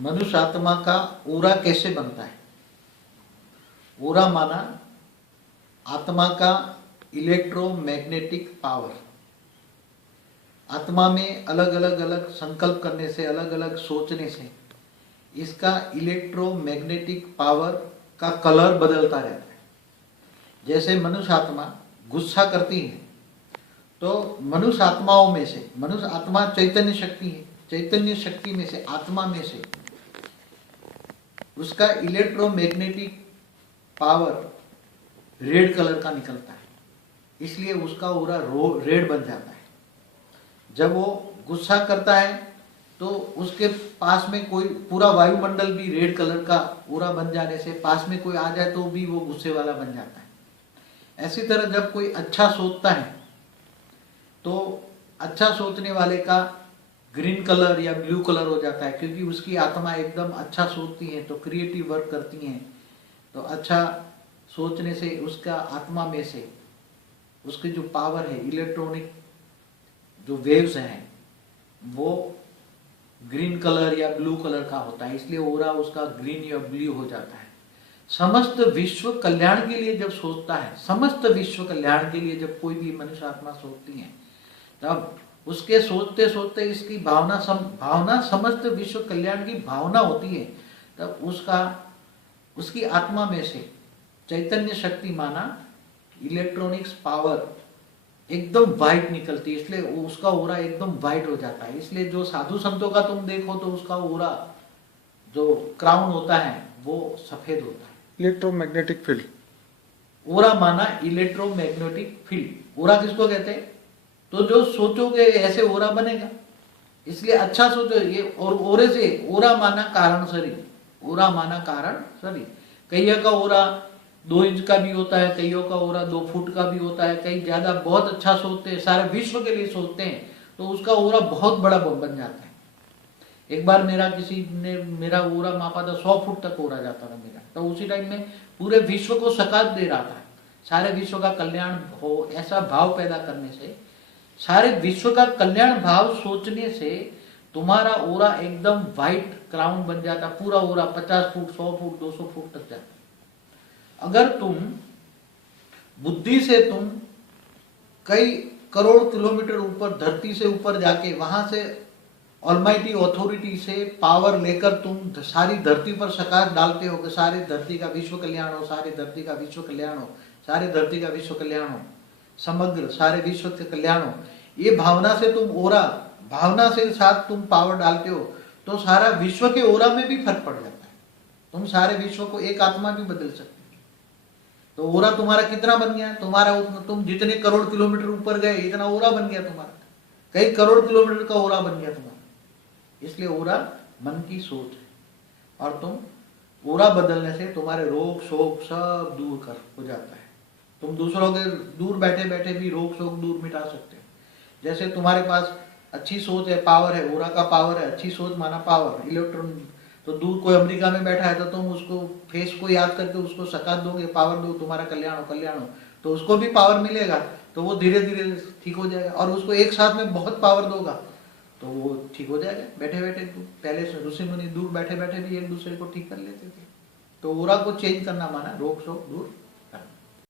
मनुष्य आत्मा का ओरा कैसे बनता है? ओरा माना आत्मा का इलेक्ट्रोमैग्नेटिक पावर। आत्मा में अलग अलग संकल्प करने से, अलग अलग सोचने से इसका इलेक्ट्रोमैग्नेटिक पावर का कलर बदलता रहता है। जैसे मनुष्य आत्मा गुस्सा करती है तो मनुष्य आत्माओं में से, मनुष्य आत्मा चैतन्य शक्ति है, चैतन्य शक्ति में से, आत्मा में से उसका इलेक्ट्रोमैग्नेटिक पावर रेड कलर का निकलता है, इसलिए उसका ओरा रेड बन जाता है। जब वो गुस्सा करता है तो उसके पास में कोई पूरा वायुमंडल भी रेड कलर का ओरा बन जाने से, पास में कोई आ जाए तो भी वो गुस्से वाला बन जाता है। ऐसी तरह जब कोई अच्छा सोचता है तो अच्छा सोचने वाले का ग्रीन कलर या ब्लू कलर हो जाता है, क्योंकि उसकी आत्मा एकदम अच्छा सोचती है तो क्रिएटिव वर्क करती है। तो अच्छा सोचने से उसका आत्मा में से उसकी जो पावर है, इलेक्ट्रॉनिक जो वेव्स हैं, वो ग्रीन कलर या ब्लू कलर का होता है, इसलिए ओरा उसका ग्रीन या ब्लू हो जाता है। समस्त विश्व कल्याण के लिए जब सोचता है, समस्त विश्व कल्याण के लिए जब कोई भी मनुष्य आत्मा सोचती है, तब उसके सोचते सोचते इसकी भावना समस्त विश्व कल्याण की भावना होती है, तब उसकी आत्मा में से चैतन्य शक्ति माना इलेक्ट्रॉनिक्स पावर एकदम वाइट निकलती है, इसलिए उसका ओरा एकदम वाइट हो जाता है। इसलिए जो साधु संतों का तुम देखो तो उसका ओरा जो क्राउन होता है वो सफेद होता है। इलेक्ट्रोमैग्नेटिक फील्ड, ओरा माना इलेक्ट्रोमैग्नेटिक फील्ड। ओरा किसको कहते हैं? तो जो सोचोगे ऐसे ओरा बनेगा, इसलिए अच्छा सोचो। ये और ओरे से, ओरा माना कारण शरीर, ओरा माना कारण शरीर। कईयों का ओरा 2 इंच का भी होता है, कईयों का ओरा 2 फुट का भी होता है। कई ज्यादा बहुत अच्छा सोचते हैं, सारे विश्व के लिए सोचते हैं, तो उसका ओरा बहुत बड़ा बन जाता है। एक बार किसी ने मेरा ओरा मापा था, 100 फुट तक ओरा जाता था मेरा। तो उसी टाइम में पूरे विश्व को सकात दे रहा था, सारे विश्व का कल्याण हो, ऐसा भाव पैदा करने से, सारे विश्व का कल्याण भाव सोचने से तुम्हारा ओरा एकदम व्हाइट क्राउन बन जाता। पूरा ओरा 50 फुट, 100 फुट, 200 फुट तक जाता। अगर तुम बुद्धि से तुम कई करोड़ किलोमीटर ऊपर, धरती से ऊपर जाके वहां से ऑलमाइटी अथॉरिटी से पावर लेकर तुम सारी धरती पर सकाश डालते हो कि सारी धरती का विश्व कल्याण हो, सारी धरती का विश्व कल्याण हो, सारी धरती का विश्व कल्याण हो, समग्र सारे विश्व के कल्याण हो, ये भावना से तुम ओरा, भावना से साथ तुम पावर डालते हो, तो सारा विश्व के ओरा में भी फर्क पड़ जाता है। तुम सारे विश्व को एक आत्मा भी बदल सकते हो। तो ओरा तुम्हारा कितना बन गया? तुम्हारा तुम जितने करोड़ किलोमीटर ऊपर गए, इतना ओरा बन गया तुम्हारा। कई करोड़ किलोमीटर का ओरा बन गया तुम्हारा। इसलिए ओरा मन की सोच है, और तुम ओरा बदलने से तुम्हारे रोग शोक सब दूर कर हो जाता है। तुम दूसरों के दूर बैठे बैठे भी रोग शोक दूर मिटा सकते हो। जैसे तुम्हारे पास अच्छी सोच है, पावर है, ओरा का पावर है, अच्छी सोच माना पावर, इलेक्ट्रॉन। तो दूर कोई अमेरिका में बैठा है तो तुम उसको फेस को याद करके उसको सकात दोगे, पावर दो, तुम्हारा कल्याण हो, कल्याण हो, तो उसको भी पावर मिलेगा, तो वो धीरे धीरे ठीक हो जाएगा। और उसको एक साथ में बहुत पावर दोगा तो वो ठीक हो जाएगा बैठे बैठे। पहले ऋषि मुनि दूर बैठे बैठे भी एक दूसरे को ठीक कर लेते थे। तो ओरा को चेंज करना माना रोग शोक दूर